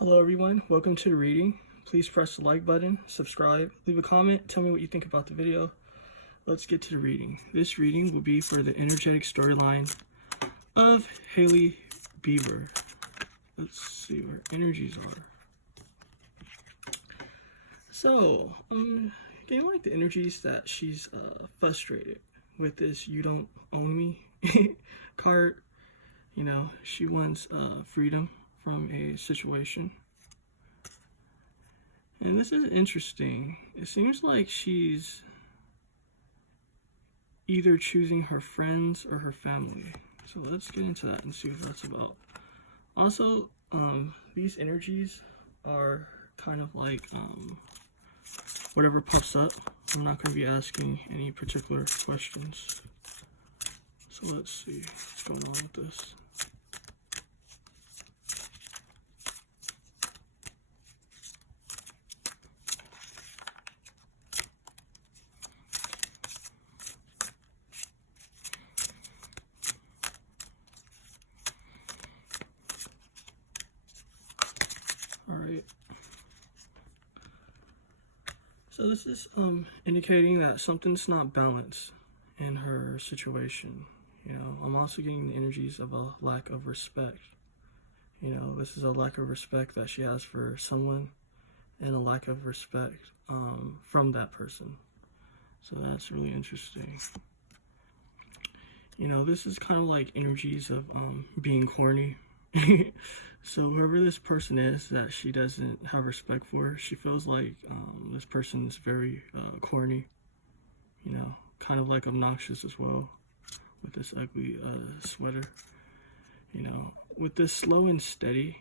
Hello everyone, welcome to the reading. Please press the like button, subscribe, leave a comment, tell me what you think about the video. Let's get to the reading. This reading will be for the energetic storyline of Hailey Bieber. Let's see where energies are. So, getting like the energies that she's frustrated with this "you don't own me" card. You know, she wants freedom from a situation. And this is interesting. It seems like she's either choosing her friends or her family. So let's get into that and see what that's about. Also, these energies are kind of like whatever pops up. I'm not going to be asking any particular questions. So let's see what's going on with this. Alright. So this is indicating that something's not balanced in her situation. You know, I'm also getting the energies of a lack of respect. You know, this is a lack of respect that she has for someone and a lack of respect from that person. So that's really interesting. You know, this is kind of like energies of being corny. So whoever this person is that she doesn't have respect for, she feels like this person is very corny, you know, kind of like obnoxious as well with this ugly sweater. You know, with this slow and steady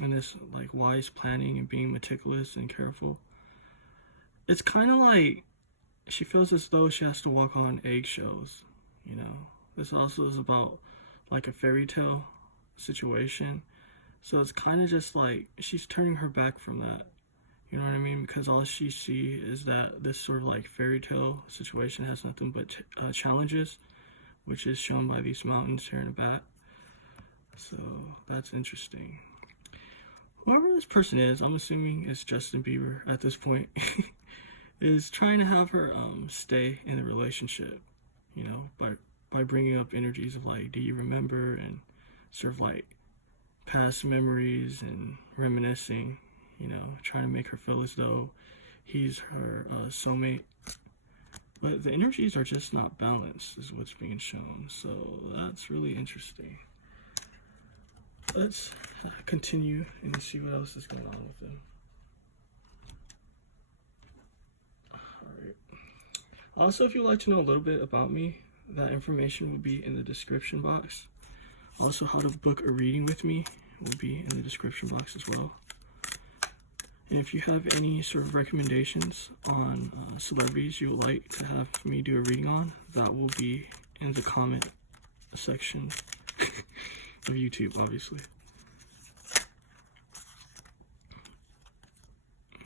and this like wise planning and being meticulous and careful, it's kind of like she feels as though she has to walk on eggshells. You know, this also is about like a fairy tale situation. So it's kind of just like she's turning her back from that. You know what I mean? Because all she sees is that this sort of like fairy tale situation has nothing but challenges, which is shown by these mountains here in the back. So that's interesting. Whoever this person is, I'm assuming it's Justin Bieber at this point, is trying to have her stay in the relationship, you know, by bringing up energies of like, do you remember, and sort of like past memories and reminiscing, you know, trying to make her feel as though he's her soulmate. But the energies are just not balanced is what's being shown. So that's really interesting. Let's continue and see what else is going on with them. Alright. Also, if you'd like to know a little bit about me, that information will be in the description box. Also, how to book a reading with me will be in the description box as well. And if you have any sort of recommendations on celebrities you would like to have me do a reading on, that will be in the comment section of YouTube, obviously.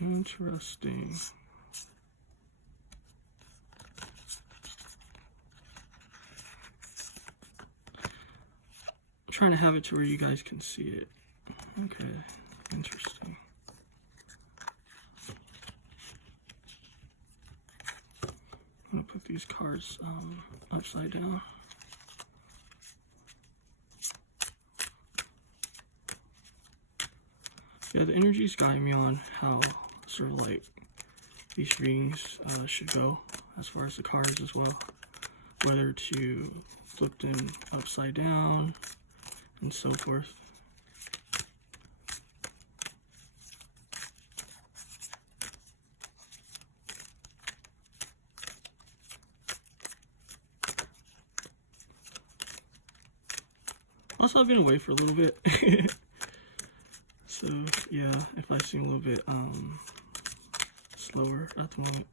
Interesting. I'm trying to have it to where you guys can see it. Okay, interesting. I'm gonna put these cards upside down. Yeah, the energies guide me on how sort of like these readings should go as far as the cards as well. Whether to flip them upside down and so forth. Also, I've been away for a little bit. So yeah, if I seem a little bit slower at the moment,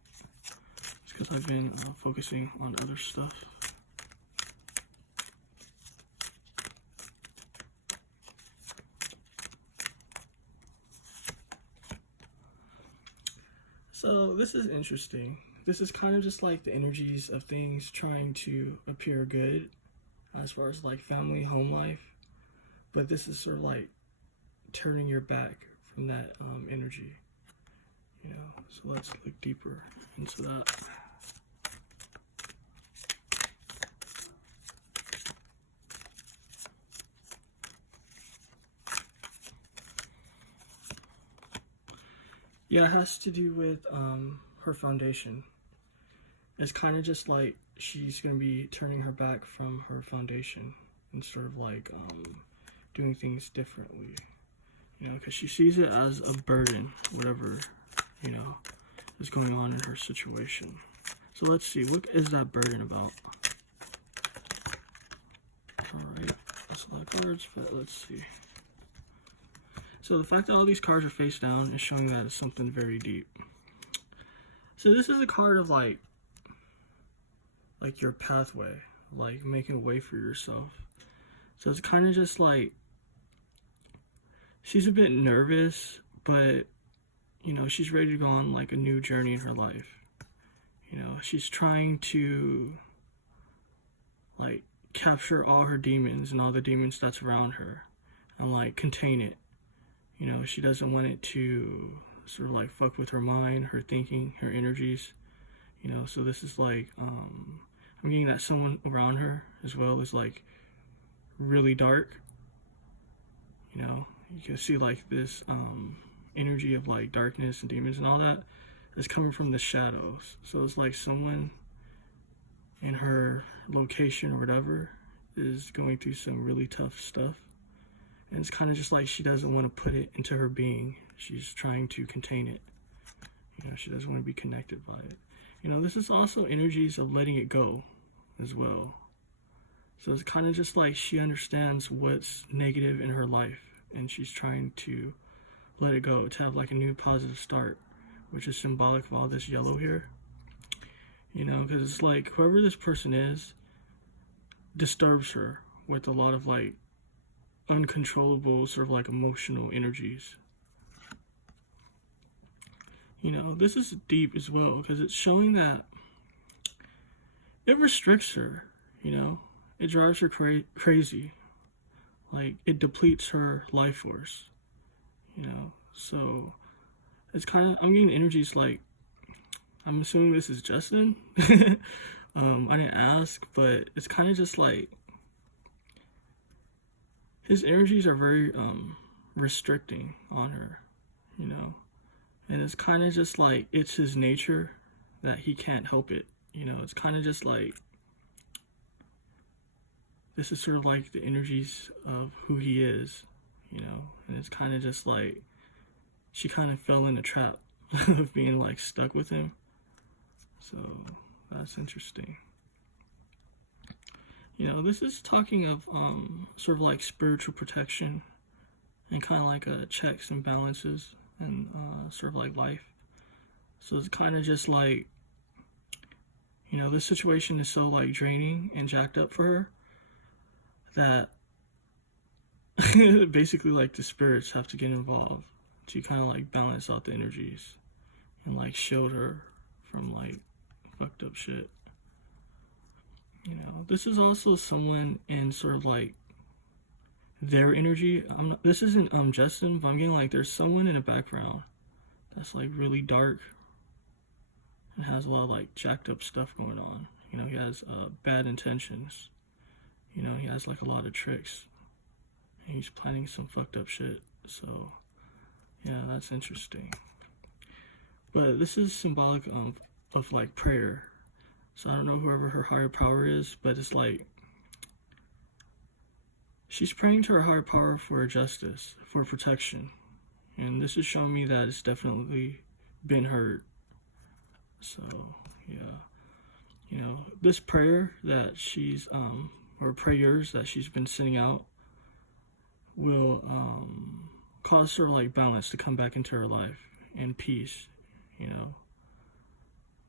it's because I've been focusing on other stuff. So this is interesting. This is kind of just like the energies of things trying to appear good as far as like family, home life. But this is sort of like turning your back from that energy, you know. So let's look deeper into that. Yeah, it has to do with her foundation. It's kind of just like she's going to be turning her back from her foundation and sort of like doing things differently, you know, because she sees it as a burden, whatever, you know, is going on in her situation. So let's see, what is that burden about? Alright, that's a lot of cards, but let's see. So the fact that all these cards are face down is showing that it's something very deep. So this is a card of like your pathway, like making a way for yourself. So it's kind of just like she's a bit nervous, but you know, she's ready to go on like a new journey in her life. You know, she's trying to like capture all her demons and all the demons that's around her and like contain it. You know, she doesn't want it to sort of like fuck with her mind, her thinking, her energies. You know, so this is like, I'm getting that someone around her as well is like really dark. You know, you can see like this energy of like darkness and demons and all that is coming from the shadows. So it's like someone in her location or whatever is going through some really tough stuff. And it's kind of just like she doesn't want to put it into her being. She's trying to contain it. You know, she doesn't want to be connected by it. You know, this is also energies of letting it go as well. So it's kind of just like she understands what's negative in her life and she's trying to let it go, to have like a new positive start, which is symbolic of all this yellow here. You know, because it's like whoever this person is disturbs her with a lot of like uncontrollable sort of like emotional energies. You know, this is deep as well because it's showing that it restricts her, you know, it drives her crazy, like it depletes her life force, you know. So it's kind of, I'm getting energies like, I'm assuming this is Justin. I didn't ask, but it's kind of just like his energies are very restricting on her, you know. And it's kind of just like it's his nature that he can't help it, you know. It's kind of just like this is sort of like the energies of who he is, you know. And it's kind of just like she kind of fell in a trap of being like stuck with him. So that's interesting. You know, this is talking of sort of like spiritual protection and kind of like checks and balances and sort of like life. So it's kind of just like, you know, this situation is so like draining and jacked up for her that basically like the spirits have to get involved to kind of like balance out the energies and like shield her from like fucked up shit. You know, this is also someone in sort of like their energy. This isn't Justin, but I'm getting like there's someone in the background that's like really dark and has a lot of like jacked up stuff going on. You know, he has bad intentions. You know, he has like a lot of tricks and he's planning some fucked up shit. So yeah, that's interesting. But this is symbolic of like prayer. So I don't know whoever her higher power is, but it's like she's praying to her higher power for justice, for protection. And this is showing me that it's definitely been heard. So, yeah. You know, this prayer that she's, or prayers that she's been sending out will cause sort of like balance to come back into her life and peace, you know.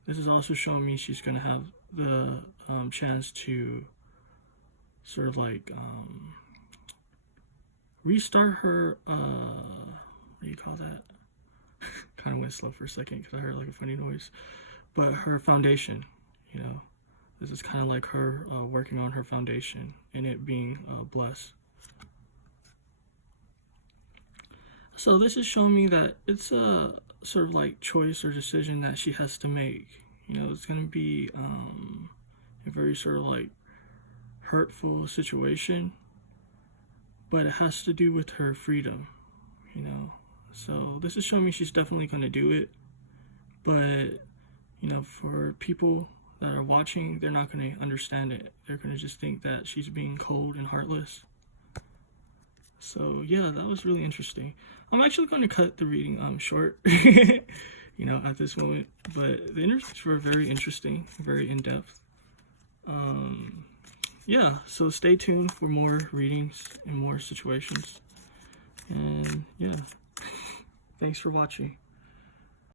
This is also showing me she's going to have the chance to sort of like restart her, what do you call that? Kind of went slow for a second because I heard like a funny noise. But her foundation, you know, this is kind of like her working on her foundation and it being blessed. So this is showing me that it's a sort of like choice or decision that she has to make. You know, it's going to be a very sort of like hurtful situation, but it has to do with her freedom, you know. So this is showing me she's definitely going to do it, but, you know, for people that are watching, they're not going to understand it. They're going to just think that she's being cold and heartless. So yeah, that was really interesting. I'm actually going to cut the reading short, you know, at this moment. But the interviews were very interesting, very in-depth. Yeah, so stay tuned for more readings and more situations. And yeah, thanks for watching.